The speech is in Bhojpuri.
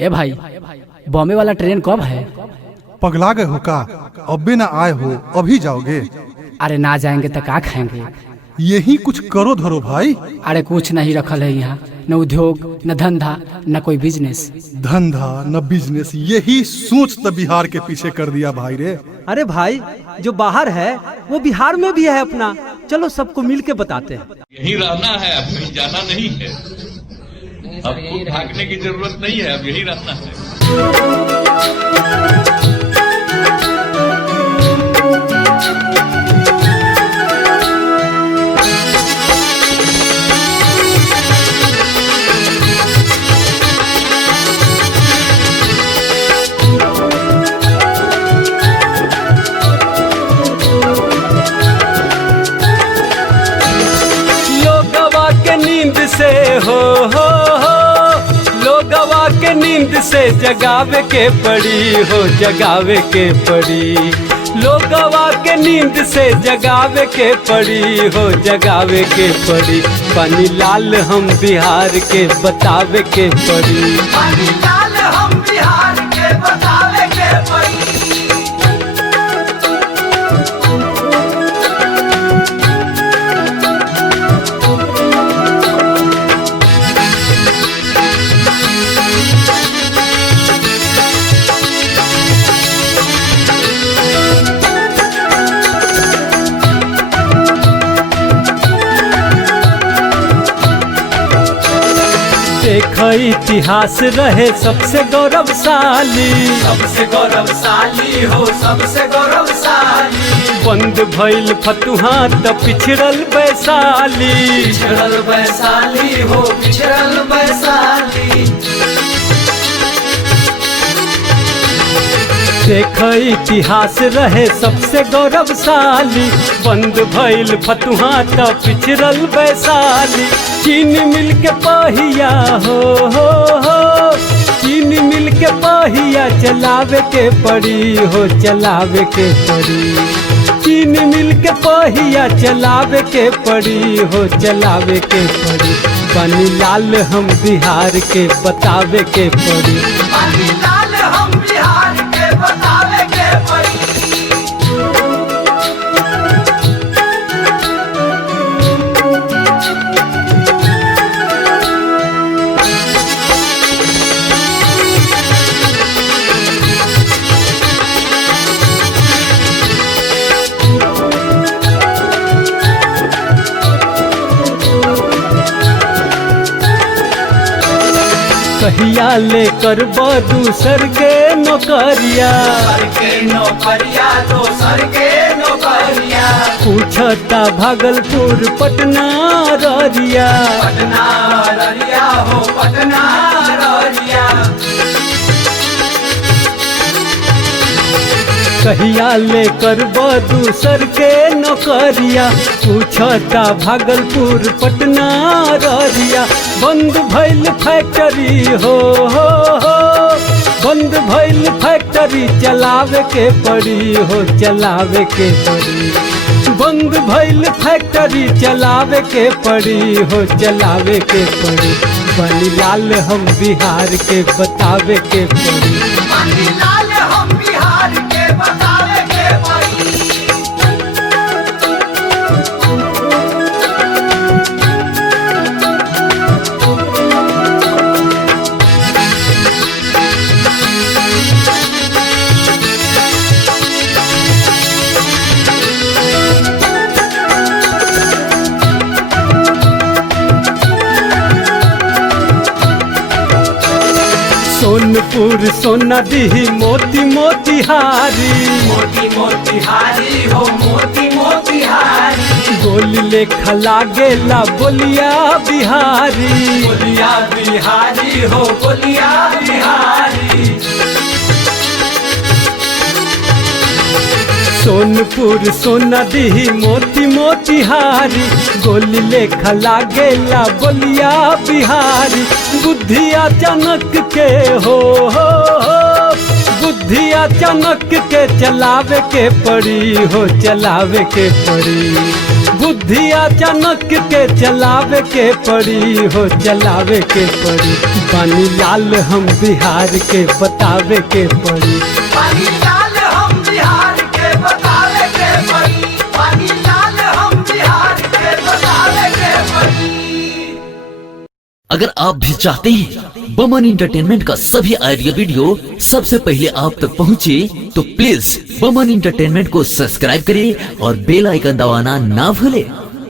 ए भाई, बॉम्बे वाला ट्रेन कब है? पगला गए हो का? अबे ना आए हो, अभी जाओगे? अरे ना जाएंगे तो क्या खाएंगे? यही कुछ करो धरो भाई। अरे कुछ नहीं रखल है यहाँ, न उद्योग न धंधा न कोई बिजनेस। धंधा न बिजनेस, यही सोच तो बिहार के पीछे कर दिया भाई रे। अरे भाई, जो बाहर है वो बिहार में भी है अपना। चलो सबको मिल के बताते हैं। यहीं रहना है, अब कहीं जाना नहीं है। अब खुद भागने की जरूरत नहीं है, अब यहीं रहना है। से हो लोगवा के नींद से जगावे के पड़ी हो, जगावे के पड़ी। लोगवा के नींद से जगावे के पड़ी हो, जगावे के पड़ी। पानी लाल हम बिहार के बतावे के पड़ी। पानी लाल हम बिहार के बतावे के पड़ी। देखो इतिहास रहे सबसे गौरवशाली, सबसे गौरवशाली हो, सबसे गौरवशाली। बंद भइल फतुहा त पिछड़ल वैशाली, पिछड़ल वैशाली हो, पिछड़ल वैशाली। देखो इतिहास रहे सबसे गौरवशाली, बंद भइल फतुहा त पिछड़ल वैशाली। चीनी मिल के पहिया हो, चीनी मिल के पहिया चलावे के पड़ी हो, चलावे के पड़ी। चीनी मिल के पहिया चलावे के पड़ी हो, चलावे के पड़ी। पानी लाल हम बिहार के बतावे के पड़ी। पानी लाल हम बिहार के बतावे के पड़ी। कहिया लेकर दूसर के नौकरिया, सर के नौकरिया, दोसर के नौकरिया। पूछता भागलपुर पटना ररिया, पटना ररिया हो, पटना ररिया। कहिया लेकर दूसर के नौकरिया, पूछता भागलपुर पटना ररिया। बंद भइल फैक्ट्री हो, बंद भइल फैक्ट्री चलावे के पड़ी हो, चलावे के पड़ी। बंद भइल फैक्ट्री चलावे के पड़ी हो, चलावे के पड़ी। पानी लाल हम बिहार के बतावे के पड़ी। पानी लाल हम बिहार के बतावे के पड़ी। सोनपुर सोनादीही मोती मोतिहारी, मोती मोतिहारी हो, मोती मोतिहारी। गोली लेखा लागेला बोलिया बिहारी, बोलिया बिहारी हो, बोलिया बिहारी। सोनपुर सोनादीही मोती मोतिहारी, गोली लेखा लागेला बोलिया बिहारी। बुद्धि अचानक के हो, बुद्धि अचानक के चलावे के पड़ी हो, चलावे के पड़ी। बुद्धि अचानक के चलावे के पड़ी हो चलावे के पड़ी। पानी लाल हम बिहार के बतावे के पड़ी। पानी लाल हम बिहार के बतावे के पड़ी। पानी लाल हम बिहार के बतावे के पड़ी। अगर आप भी चाहते हैं बमन इंटरटेनमेंट का सभी ऑडियो वीडियो सबसे पहले आप तक पहुंचे, तो प्लीज बमन इंटरटेनमेंट को सब्सक्राइब करें और बेल आइकन दबाना ना भूलें।